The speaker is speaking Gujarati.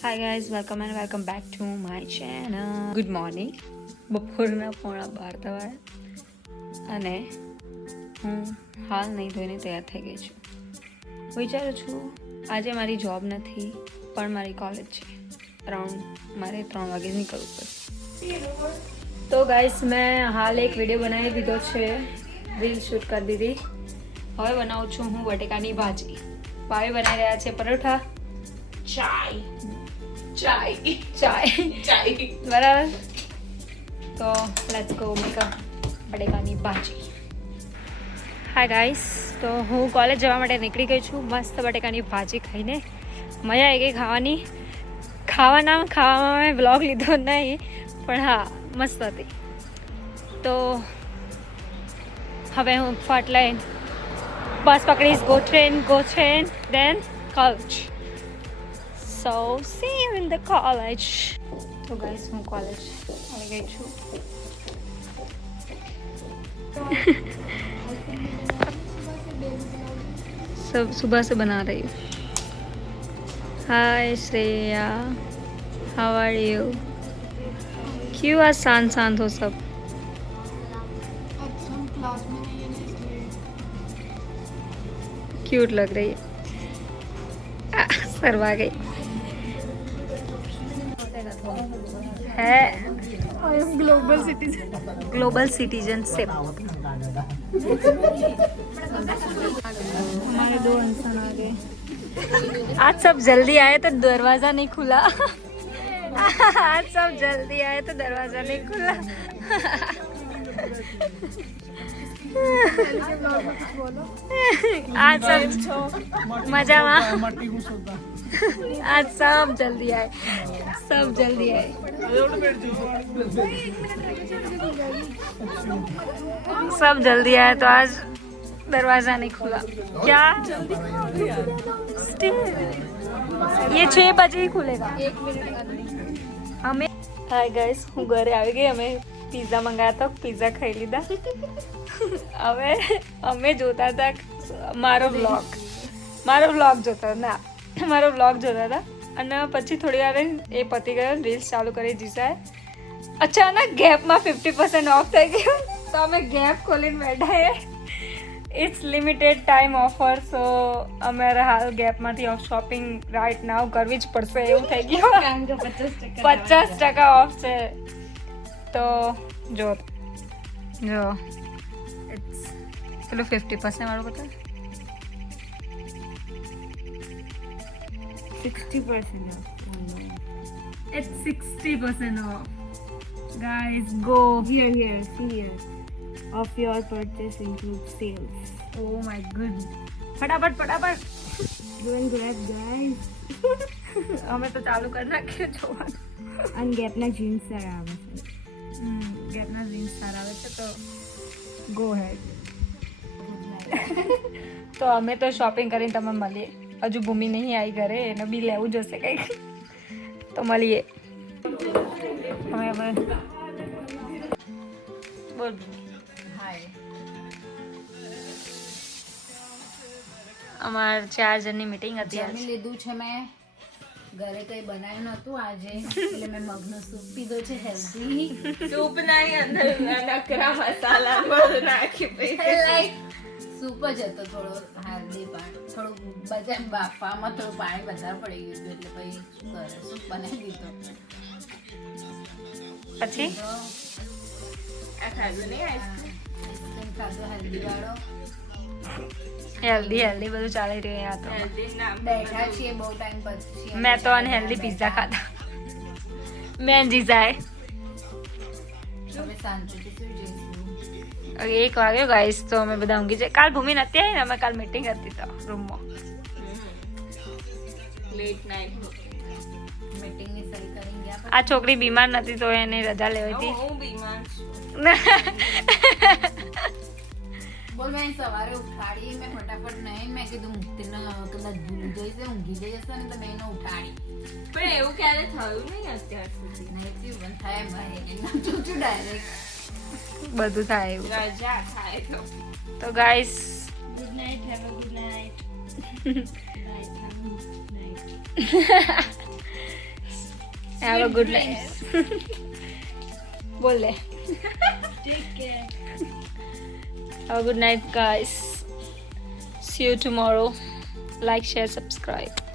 Hi guys welcome and welcome back to my channel. Good morning. બપોરના 11:15 થયા અને હું હાલ નહીં ધોઈને તૈયાર થઈ ગઈ છું. વિચારું છું આજે મારી જોબ નથી પણ મારી કોલેજ છે. મારે 3 વાગે નીકળવું પડશે. તો ગાઈઝ મેં હાલ એક વિડીયો બનાવી દીધો છે, રીલ શૂટ કરી દીધી. હવે બનાવું છું હું બટેકાની ભાજી. ભાઈ બનાવી રહ્યા છે પરોઠા, ચાય બરાબર. તો લેટ્સ ગો મેક અ બટેકાની ભાજી. હાય ગાઈસ, તો હું કોલેજ જવા માટે નીકળી ગઈ છું. મસ્ત બટેકાની ભાજી ખાઈને મજા આવી ગઈ ખાવાની. ખાવામાં મેં બ્લોગ લીધો નહીં, પણ હા મસ્ત હતી. તો હવે હું ફટ લઈને બસ પકડીશ. Go train then college. So see you in the college. તો ગાઈસ હું કોલેજ આવી ગઈ છું. सब सुबह से बना रही हूँ. Hi Shreya, how are you? क्यों आज शांत हो सब? क्यूट लग रही है. सरवा गई है. Global citizenship. हमारे 2 इंसान आ गए. आज सब जल्दी आए तो दरवाजा नहीं खुला. आज सब जल्दी आए तो दरवाजा नहीं खुला. आज सब मजा में. आज सब जल्दी आए. सब जल्दी आए तो आज दरवाजा नहीं खुला. क्या ये 6 बजे ही खुलेगा. हमें हाय गाइस, હું ઘરે આવી ગઈ. અમે પિઝા મંગાવ્યા હતા, પિઝા ખાઈ લીધા. હવે અમે જોતા હતા મારો વ્લોગ જોતા હતા અને પછી થોડી વાર એ પતી ગયો. રીલ્સ ચાલુ કરી જીસાએ. અચાનક ગેપમાં 50% ઓફ થઈ ગયું, તો અમે ગેપ ખોલીને બેઠા. ઇટ્સ લિમિટેડ ટાઈમ ઓફર, સો અમારે હાલ ગેપમાંથી ઓફ શોપિંગ રાઇટ નાવ કરવી જ પડશે એવું થઈ ગયું. 50% ઓફ છે. તો જો ઇટ્સ પેલું 50% વાળું બતાવે. 60% off. It's 60% off. Guys, go. Here, see here. Of your purchase includes sales. Oh my god. ફટાફટ Go and grab, guys. અમે તો ચાલુ કરી નાખ્યું જોવાનું. અને ગેપના જીન્સ સારા આવે છે. ગેપના જીન્સ સારા આવે છે, તો ગો હેડ. તો અમે તો શોપિંગ કરીને તમે મળીએ. હજુ ભૂમિ નહીં આવી ઘરે, એને બી લેવું જશે કંઈક, તો મળીએ. હવે બોલ. હાય. અમાર 4 જણની મીટિંગ હતી. જમી લીધું છે મેં. ઘરે કંઈ બનાવ્યું નહોતું આજે, એટલે મેં મગનો સૂપ પીધો છે. હેલ્ધી સૂપ નહીં, અંદર નકરા મસાલા બધું નાખી લાઈક સૂપ જ હતો. થોડો હેલ્ધી પણ થોડું બધા બાફવામાં થોડું પાણી વધારે પડી ગયું હતું, એટલે પછી શું કરે, સૂપ બનાવી દીધો. પછી આ ખાધું નહીં આઈસ્ક્રીમ ખાધો હેલ્ધી વાળો. હેલ્ધી બધું ચાલી રહ્યું. આ તો બેઠા છીએ બહુ ટાઈમ પછી. મેં તો અનહેલ્ધી પિઝા ખાધા. મેં જીજાએ હવે શાંતિથી સુઈ જઈશું. 1 વાગ્યો ગાઈસ, તો અમે બધા ઊંઘી જાય. કાલ ભૂમિ નથી આવી ને, અમે કાલ મીટિંગ હતી તો રૂમમાં. લેટ નાઇટ મીટિંગની સહી કરી ગયા. આ છોકરી બીમાર નથી તો એને રજા લેવી હતી. હું બીમાર છું. બોલ, મેં સવારે ઉઠાડી. મેં ફટાફટ નહીં, મેં કીધું મુક્તિને કદાચ ભૂલી જઈ છે, ઊંઘી જઈ હશે ને, તો મેં એને ઉઠાડી. પણ એવું ક્યારે થયું નહીં અત્યાર સુધી. નહીં જીવન થાય ભાઈ, એના ચૂચું ડાયરેક્ટ. બધું થાય એવું. રજા થાય તો guys good night. Have a good night. Have a good night બોલે have a good night guys see you tomorrow like share subscribe